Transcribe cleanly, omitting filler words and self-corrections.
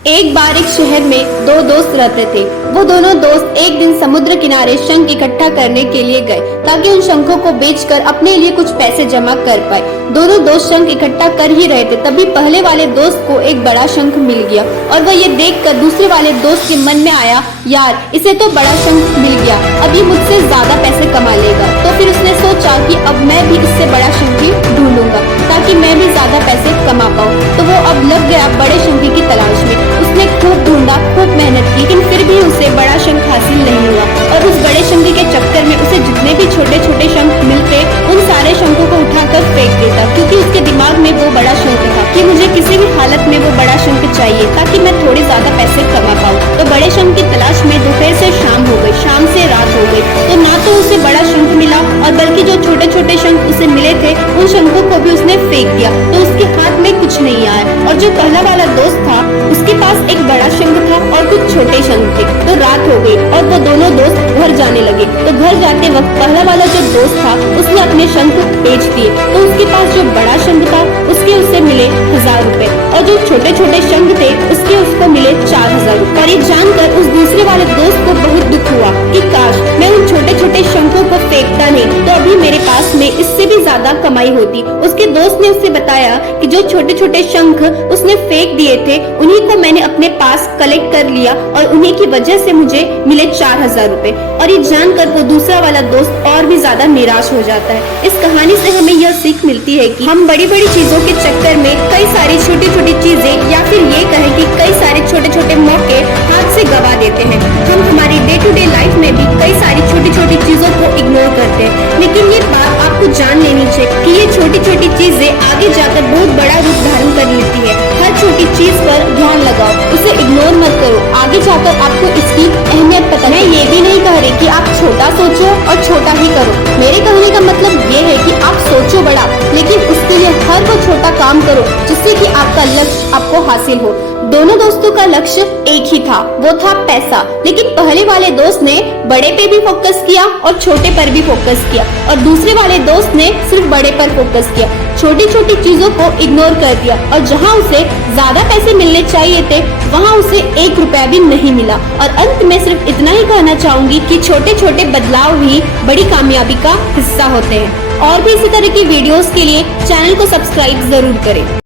एक बार एक शहर में दो दोस्त रहते थे। वो दोनों दोस्त एक दिन समुद्र किनारे शंख इकट्ठा करने के लिए गए ताकि उन शंखों को बेचकर अपने लिए कुछ पैसे जमा कर पाए। दोनों दोस्त शंख इकट्ठा कर ही रहे थे, तभी पहले वाले दोस्त को एक बड़ा शंख मिल गया और वह ये देखकर दूसरे वाले दोस्त के मन में आया, यार इसे तो बड़ा शंख मिल गया, अब ये मुझसे ज्यादा पैसे कमा लेगा। तो फिर उसने सोचा कि अब मैं भी इससे बड़ा शंख ही ढूंढूंगा ताकि मैं भी ज्यादा पैसे कमा पाऊँ। तो वो अब लग गया बड़े शंख की तलाश में। उसने खूब ढूंढा, खूब मेहनत की, लेकिन फिर भी उसे बड़ा शंख हासिल नहीं हुआ और उस बड़े शंख के चक्कर में उसे जितने भी छोटे छोटे शंख मिलते उन सारे शंखों को उठाकर फेंक देता, क्योंकि उसके दिमाग में वो बड़ा शंख था कि मुझे किसी भी हालत में वो बड़ा शंख चाहिए ताकि मैं थोड़े ज्यादा पैसे कमा पाऊँ। तो बड़े शंख की तलाश में दोपहर से शाम हो गई, शाम से रात हो गई, तो ना तो उसे बड़ा शंख मिला और बल्कि जो छोटे छोटे शंख उसे मिले थे उन शंखों को भी उसने फेंक दिया। तो उसके हाथ में कुछ नहीं आया और जो पहला वाला दोस्त था उसके पास एक बड़ा शंख था और कुछ छोटे शंख थे। तो रात हो गई और वो दोनों दोस्त घर जाने लगे। तो घर जाते वक्त पहला वाला जो दोस्त था उसने अपने शंख बेच दिए। तो उसके पास जो बड़ा शंख था उसके उसे मिले 1000 रुपए और जो छोटे छोटे शंख थे उसके उसको मिले 4000 रुपए। और ये जानकर उस दूसरे वाले दोस्त को बहुत दुख हुआ कि काश मैं उन छोटे छोटे शंखों को फेंकता नहीं तो अभी मेरे पास में इससे भी ज्यादा कमाई होती। उसके दोस्त ने उसे बताया कि जो छोटे छोटे शंख उसने फेंक दिए थे उन्हीं को मैंने अपने पास कलेक्ट कर लिया और उन्हीं की वजह से मुझे मिले 4000 रुपए। और ये जानकर वो दूसरा वाला दोस्त और भी ज्यादा निराश हो जाता है। इस कहानी से हमें यह सीख मिलती है कि हम बड़ी बड़ी चीजों के चक्कर में कई सारी छोटी छोटी चीजें या फिर ये कहें कि कई सारे छोटे छोटे मौके हाथ से गवा देते हैं। हम हमारी डे टू डे लाइफ में भी कई सारी छोटी छोटी चीजों को इग्नोर करते हैं, लेकिन ये बात आपको जान लेनी चाहिए कि ये छोटी छोटी चीजें आगे जाकर बहुत बड़ा रूप धारण कर लेती है। हर छोटी चीज पर ध्यान लगाओ, उसे इग्नोर मत करो, आगे जाकर आपको इसकी अहमियत पता। मैं ये भी नहीं कह रही कि आप छोटा सोचो और छोटा ही करो। मेरे कहने का मतलब ये है कि आप सोचो बड़ा, लेकिन उसके लिए हर वो छोटा काम करो जिससे कि आपका लक्ष्य आपको हासिल हो। दोनों दोस्तों का लक्ष्य एक ही था, वो था पैसा। लेकिन पहले वाले दोस्त ने बड़े पे भी फोकस किया और छोटे पर भी फोकस किया और दूसरे वाले दोस्त ने सिर्फ बड़े पर फोकस किया, छोटी छोटी चीजों को इग्नोर कर दिया। और जहां उसे ज्यादा पैसे मिलने चाहिए थे वहां उसे 1 रुपया भी नहीं मिला। और अंत में सिर्फ इतना ही कहना चाहूंगी कि छोटे छोटे बदलाव ही बड़ी कामयाबी का हिस्सा होते हैं। और भी इसी तरह की वीडियोस के लिए चैनल को सब्सक्राइब जरूर करें।